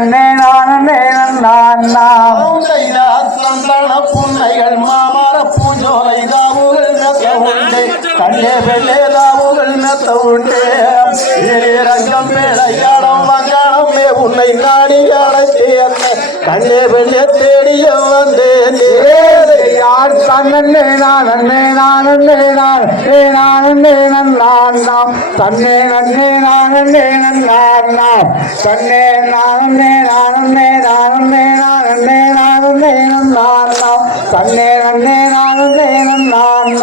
நன்னே நானே நான் புன்னைகள் மாமர பூஞ்சோலை தாவுகள் நத்த உண்டே கண்ணே வெள்ளே தாவுகள் நத்த உண்டே ரங்கம் வேளையாடம் வங்காளமே உன்னை நாடி அழைத்தே கண்ணே வெள்ளே தேடிய வந்தேன் யார் தன்னே நானே நானே நானே நாம் தன்னே நன்னே நானே நாம் தன்னே நானே நானே நானே நானே நானே நாம் தன்னே நன்னே நானே நாம்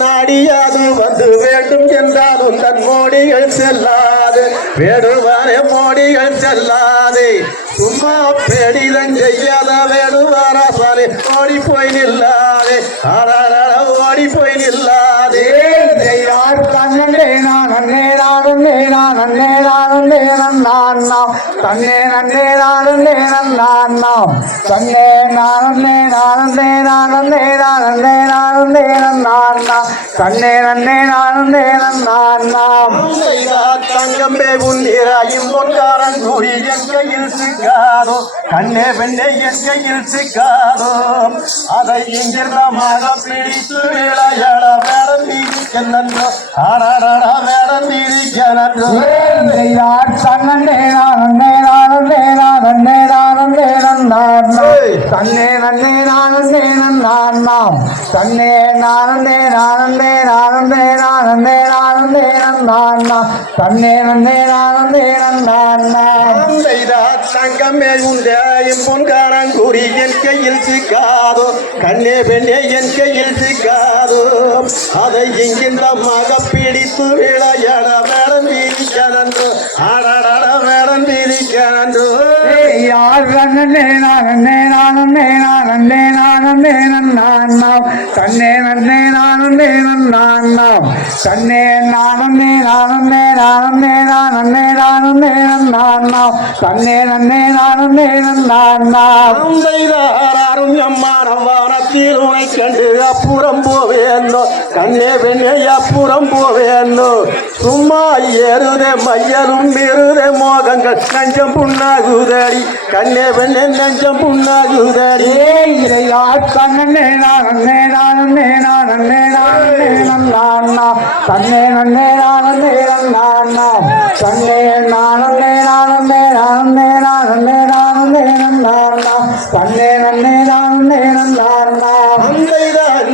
நாடியாது வந்து வேண்டும் என்றாலும் தன் மோடிகள் செல்லாது வேடுவாரே மோடிகள் செல்லாதே சும்மா பேடிதன் செய்யாத வேடுவாராசாலே ஓடி போய் நில்லாதே ஓடி போய் நில்லாதே யார் தன்னே நானே நானே நானே நானே நாம் தன்னே நன்னே நானே நாம் தன்னே நானே நானே நானே நானே நானே நாம் தன்னே நன்னே நானே நாம் தங்கம்பே உன்னிராயும் பொன்காரன் கூடி என் கையில் சிக்காதோ கண்ணே பெண்ணே என் கையில் சிக்காதோ அதை இங்கிருந்தமாக பிடித்து விளையாட வேடம் நீடிக்கோ ஆடாடா வேடம் நீடிக்கோ யார் தன்னே நானே நானே நானே நானே தன்னே நன்னே நானே நாம் தன்னே நானே நானே நானே நானே நானே நாம் தன்னே நன்னே நானே நாம் தங்கமே உண்டாயும் பொன்காரன் கூறி என் கையில் சிக்காதோ கண்ணே பெண்ணே என் கையில் சிக்காதோ அதை இங்கிருந்தமாக பிடித்து விளையாட வேடம் வீதிக்கோ ஆடாட வேடம் வீதிக்கோ யார் நன்னே நானே நானே நானே நானே நாம் தன்னே நன்னே நானே நாம் தன்னே நானே நானே நானே நானே நானே நாம் தன்னே நன்னே நானே நாம் அம்மானம் வானத்தில் உனை கண்டு அப்புறம் போவேன்னோ கண்ணே பெண்ணே அப்புறம் போவேன்னோ சும்மா ஏறுதே மையலும் மீறுதே மோகங்கள் நஞ்சம் புண்ணாகுதடி கண்ணே பெண்ணே நஞ்சம் புண்ணாகுதடி யார் தன்னே நானே நானே நானே நானே நாம் தன்னே நன்னே நானே நாம் தன்னே நானே நானே நானே நானே நானே நாம் தன்னே நன்னே நானே நாம்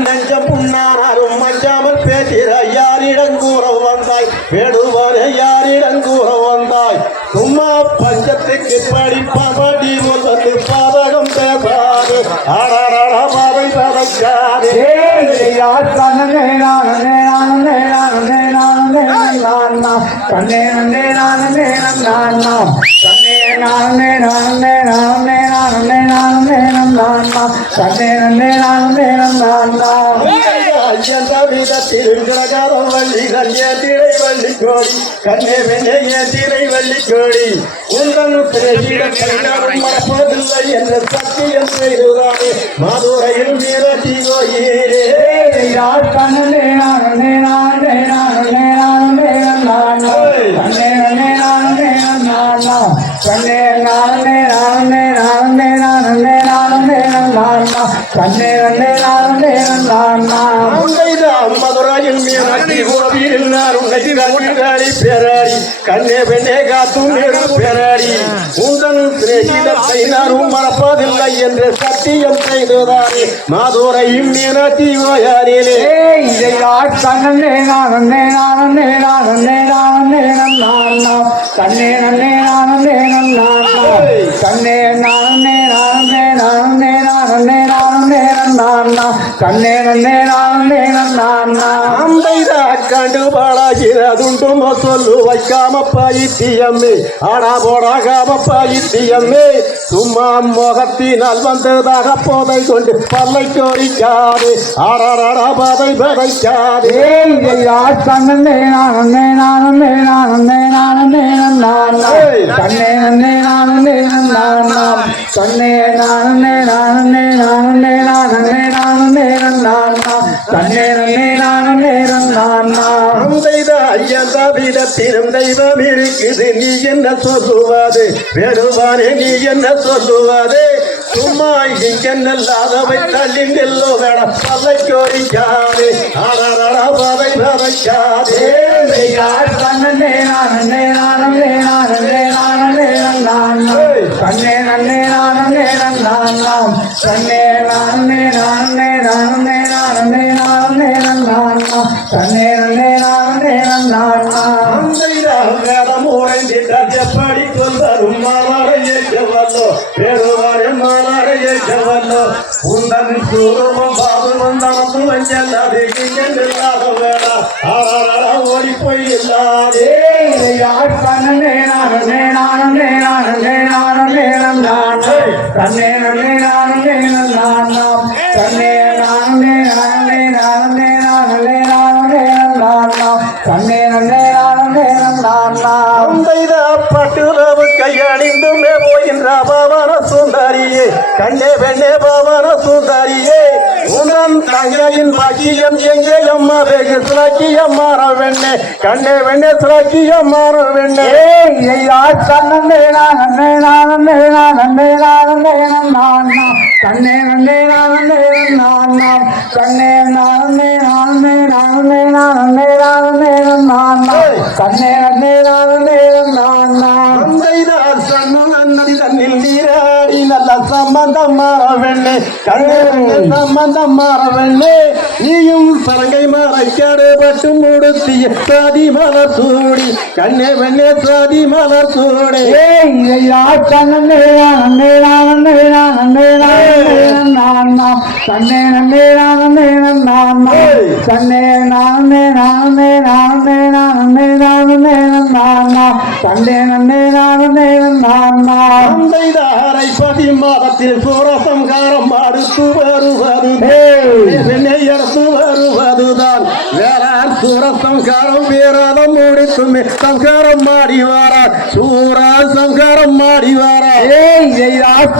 நஞ்சம் புண்ணானாரும் மஞ்சாமல் பேசிற யாரிடம் கூற வந்தாய் வேடுவாரே யாரிடம் கூற வந்தாய் சும்மா பஞ்சத்துக்கு படிப்பாடி வந்து பாதகம் பேசாது ஆடாடா பாதை பதைக்காது யார் தன்னே நானே நானே நானே நானே நாம் தன்னே நன்னே நானே நாம் தன்னே நானே நானே நானே நானே நானே நாம் தன்னே நன்னே நானே நாம் திருவிழகாரம் வள்ளி கண்ணே திரை வள்ளி கோடி கண்ணே வெண்ணே திரை வள்ளி கோடி உங்கள் பிறகு மறப்பதில்லை என்ற சத்தியம் செய்துதானே மாதுரையில் மீறி கோயிலே யார் தன்னே நானே நானே நானே நானே தன்னே நன்னே நானே நாம் தன்னே நானே நானே நானே நானே நானே தன்னே நன்னே நானே நாம் மதுரையில் மீனாட்சி கோவிலில் நாருங்கடி பெறாடி கண்ணே பெண்ணே காத்தும் பெறாடி உங்கள் பிரேசிதத்தை நாரும் மறப்பதில்லை என்று சத்தியம் செய்ததானே மாதுரையும் மீனாட்சி கோயாரிலே இதை யார் தன்னே நானே நானே நானே நானே நாம் தன்னே நன்னே நானே நாம் தன்னே நானே நானே நானே நானே நானே நாம் தன்னே நன்னே நானே நாம் கண்டு பாழாகிறதுண்டுமோ சொல்லு வைக்காம பைத்தியம்மே ஆனா போடாகாம பைத்தியம்மே சும்மா முகத்தினால் வந்ததாக போதை கொண்டு பல்லை கோரிக்காது ஆடாடா பாதை பதைக்காது யார் தன்னே நானே நானே நானே நானே தன்னே நன்னே நானே நாம் தன்னே நானே நானே நானே நானே நானே தன்னே நன்னே நானே நாம் ஐயந்த விட உலகத்திலும் தெய்வம் இருக்குது நீ என்ன சொல்லுவாது வேறுவானே நீ என்ன சொல்லுவாது சும்மா இங்கென்னல்லாதவை தள்ளி நெல்லோ வேடம் பதை கோரிக்காதே பதை பதைக்காதே கண்ணே நானே நானே நானே நானே நான் கண்ணே நன்னே நானே நான் கண்ணே நானே நானே நானே நானே நானே நான் கண்ணே நன்னே நானே நான் வேடம் உறைந்திட்டால் எப்படி கொள்வரும் மாலை ஏற்றவல்லோ வேறுவாரே மாலை ஏற்றவல்லோ உந்தன் சூரமும் பாபு வந்தாந்து வஞ்சல்லாதே இல்லாத வேடா ஓடி போய் இல்லாதே கண்ணே நானே நானே நானே நானே நான் கண்ணே நன்னே நானே நான் கண்ணே நானே நானே நானே நானே நானே நான் கண்ணே நன்னே நானே நான் பட்டுறவு கையணிந்துமே போகின்ற பாவன சுந்தரியே கண்ணே வெண்ணே பாவன சுந்தரியே உனன் தங்கையின் பாக்கியம் எங்கே அம்மா வெகு சுலக்கியம் மாற வெண்ணே கண்ணே வெண்ணே சுலக்கியம் மாற வெண்ணே கண்ணே நானே நானே நானே நானே நான் கண்ணே நன்னே நானே நான் கண்ணே நானே நானே நானே நானே நானே நான் கண்ணே நன்னே நானே நான் தன்னில் நீராடி நல்ல சம்பந்தம் மாறவெண்ணே கண்ணே சம்பந்தம் மாறவெண்ணே நீயும் சலங்கை மறைக்காடு பட்டு முடித்திய சாதி மலர் சூடி கண்ணே வெண்ணே சாதி மலர் சூடி கண்ணே நானே நானே நானே நானே கண்ணே நன்னே நானே நான் கண்ணே நானே நானே நானே நானே நானே நான் கண்ணே நன்னே நானே நான் தாரை பதி மாதத்தில் சூரசம்காரம் அடுத்து வருவது எடுத்து வருவதுதான் வேளாண் சூரசம்காரம் வீரதம் முடித்துமே சம்காரம் மாடி வாரார் சூரா சம்காரம் மாடி வாரார்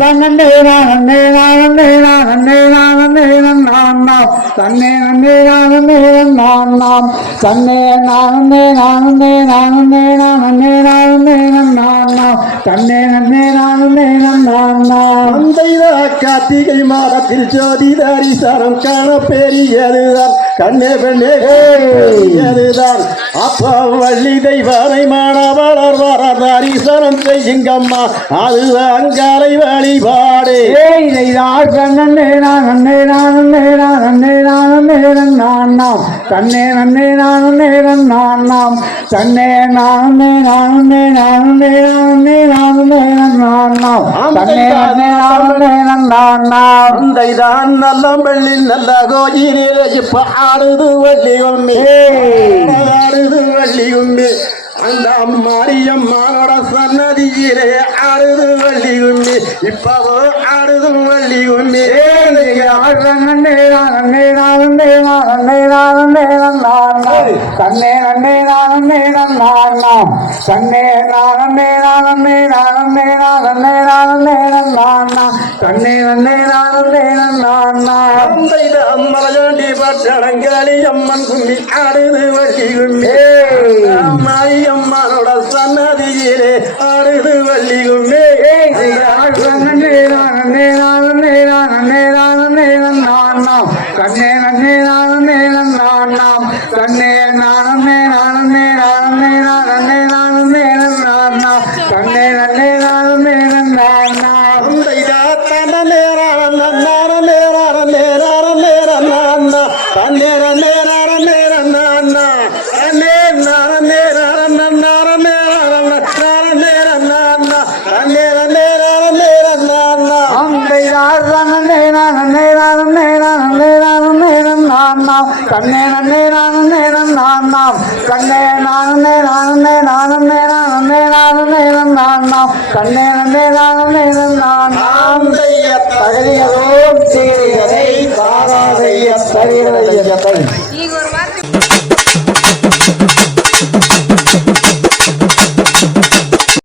கண்ணே நானே நானே நானே நானே நான் கண்ணே நன்னே நானே நான் கண்ணே நானே நானே நானே நானே நானே நான் கண்ணே நன்னே நானே நான் கார்த்திகை மாதத்தில் ஜோதி தரிசனம் காண பெரியதுதான் கண்ணே பெண்ணே அதுதான் அப்பா வள்ளி தெய்வானை மாணவளர் வர தரிசனம் செய்யுங்கம்மா அது அங்காலை வழிபாடு கண்ணே நானே நானே நானே நானே நான் கண்ணே நன்னே நானே நான் கண்ணே நானே நானே நானே நானே நானே நான் கண்ணே நன்னே நானே நான் தான் நல்ல வெள்ளி நல்ல கோயிலே இப்ப ஆடுது வள்ளி உண்மை ஆடுது வள்ளி உண்மை அந்த மாரியம்மானோட சன்னதியிலே ஆடுது வள்ளி உண்மை இப்பவோ ஆடுது வள்ளி உண்மை கண்ணே நானே நானே நானே நானே நான் கண்ணே நன்னே நானே நான் கண்ணே நானே நானே நானே நானே நானே நான் கண்ணே நன்னே நானே நான் மலையாண்டி பட்டணங்காளி அம்மன் கும்மி ஆடுது வள்ளி கும்மி மாரியம்மனோட சன்னதியிலே ஆடுது வள்ளி கும்மி கண்ணே நானே நானே நானே நானே நான் கண்ணே நன்னே நானே நான் கண்ணே நானே நானே நானே நானே நானே நான் கண்ணே நன்னே நானே நான் கண்ணே நன்னே நானே நான் கண்ணே நானே நானே நானே நானே நானே நான் கண்ணே நன்னே நானே நான் தகதிகளோம் சீரிகளை காராதைய தகதிகளை ಈಗ ஒரு வார்த்தை